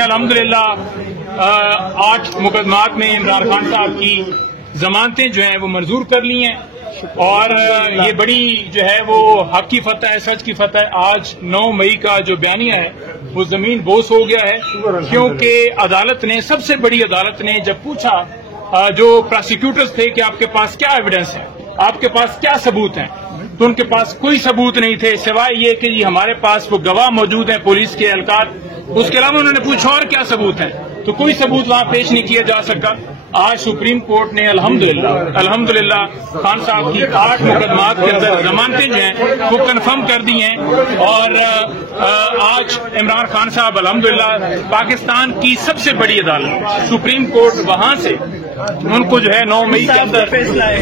अल्हम्दुलिल्लाह 8 मुकदमात में इमरान खान साहब की जमानतें जो हैं वो मंजूर कर ली हैं और ये बड़ी जो है वो हक की फतह है, सच की फतह है। आज 9 मई का जो बयानिया है वो जमीन बोस हो गया है, क्योंकि अदालत ने, सबसे बड़ी अदालत ने जब पूछा जो प्रोसिक्यूटर्स थे कि आपके पास क्या एविडेंस है, आपके पास क्या सबूत हैं, तो उनके पास कोई सबूत नहीं थे सिवाय ये कि हमारे पास वो गवाह मौजूद हैं पुलिस के एहलकार। उसके अलावा उन्होंने पूछा और क्या सबूत है, तो कोई सबूत वहां पेश नहीं किया जा सका। आज सुप्रीम कोर्ट ने अल्हम्दुलिल्लाह खान साहब की 8 मुकदमात के अंदर जमानतें जो हैं वो कंफर्म कर दी हैं और आज इमरान खान साहब अल्हम्दुलिल्लाह पाकिस्तान की सबसे बड़ी अदालत सुप्रीम कोर्ट वहां से उनको जो है 9 मई के अंदर फैसला है